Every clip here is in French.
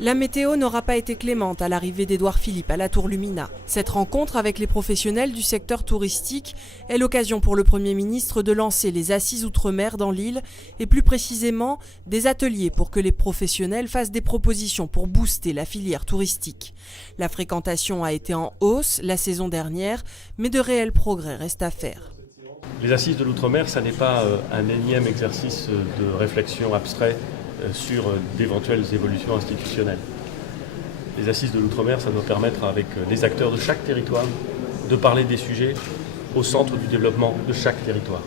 La météo n'aura pas été clémente à l'arrivée d'Édouard Philippe à la Tour Lumina. Cette rencontre avec les professionnels du secteur touristique est l'occasion pour le Premier ministre de lancer les assises outre-mer dans l'île et plus précisément des ateliers pour que les professionnels fassent des propositions pour booster la filière touristique. La fréquentation a été en hausse la saison dernière, mais de réels progrès restent à faire. Les assises de l'outre-mer, ça n'est pas un énième exercice de réflexion abstrait sur d'éventuelles évolutions institutionnelles. Les assises de l'outre-mer, ça doit permettre avec les acteurs de chaque territoire de parler des sujets au centre du développement de chaque territoire.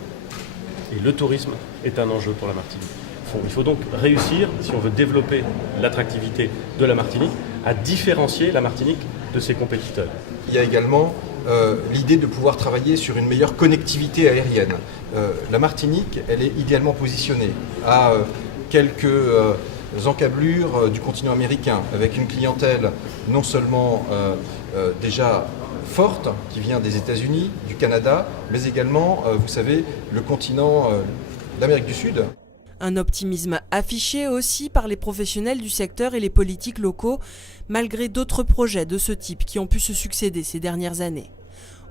Et le tourisme est un enjeu pour la Martinique. Il faut donc réussir, si on veut développer l'attractivité de la Martinique, à différencier la Martinique de ses compétiteurs. Il y a également l'idée de pouvoir travailler sur une meilleure connectivité aérienne. La Martinique, elle est idéalement positionnée à quelques encablures du continent américain, avec une clientèle non seulement déjà forte, qui vient des États-Unis, du Canada, mais également, vous savez, le continent d'Amérique du Sud. Un optimisme affiché aussi par les professionnels du secteur et les politiques locaux, malgré d'autres projets de ce type qui ont pu se succéder ces dernières années.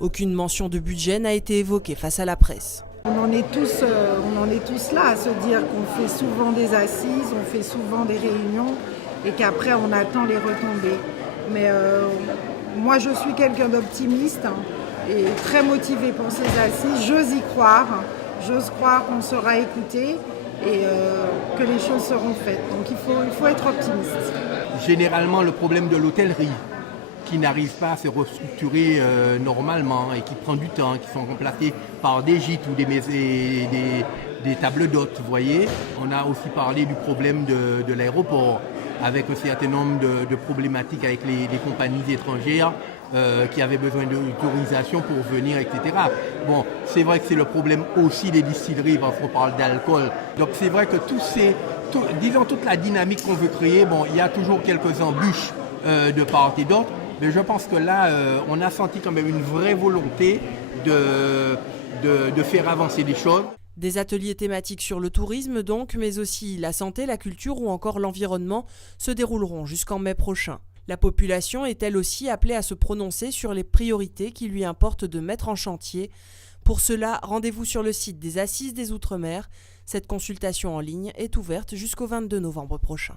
Aucune mention de budget n'a été évoquée face à la presse. On en est tous là à se dire qu'on fait souvent des assises, on fait souvent des réunions et qu'après on attend les retombées. Mais moi je suis quelqu'un d'optimiste et très motivé pour ces assises. J'ose y croire, j'ose croire qu'on sera écouté et que les choses seront faites. Donc il faut être optimiste. Généralement le problème de l'hôtellerie qui n'arrive pas à se restructurer normalement et qui prend du temps, qui sont remplacés par des gîtes ou des tables d'hôtes, vous voyez. On a aussi parlé du problème de l'aéroport, avec un certain nombre de problématiques avec les compagnies étrangères qui avaient besoin d'autorisation pour venir, etc. Bon, c'est vrai que c'est le problème aussi des distilleries, parce qu'on parle d'alcool. Donc c'est vrai que toute la dynamique qu'on veut créer, bon, il y a toujours quelques embûches de part et d'autre. Mais je pense que là, on a senti quand même une vraie volonté de faire avancer les choses. Des ateliers thématiques sur le tourisme donc, mais aussi la santé, la culture ou encore l'environnement se dérouleront jusqu'en mai prochain. La population est elle aussi appelée à se prononcer sur les priorités qui lui importe de mettre en chantier. Pour cela, rendez-vous sur le site des Assises des Outre-mer. Cette consultation en ligne est ouverte jusqu'au 22 novembre prochain.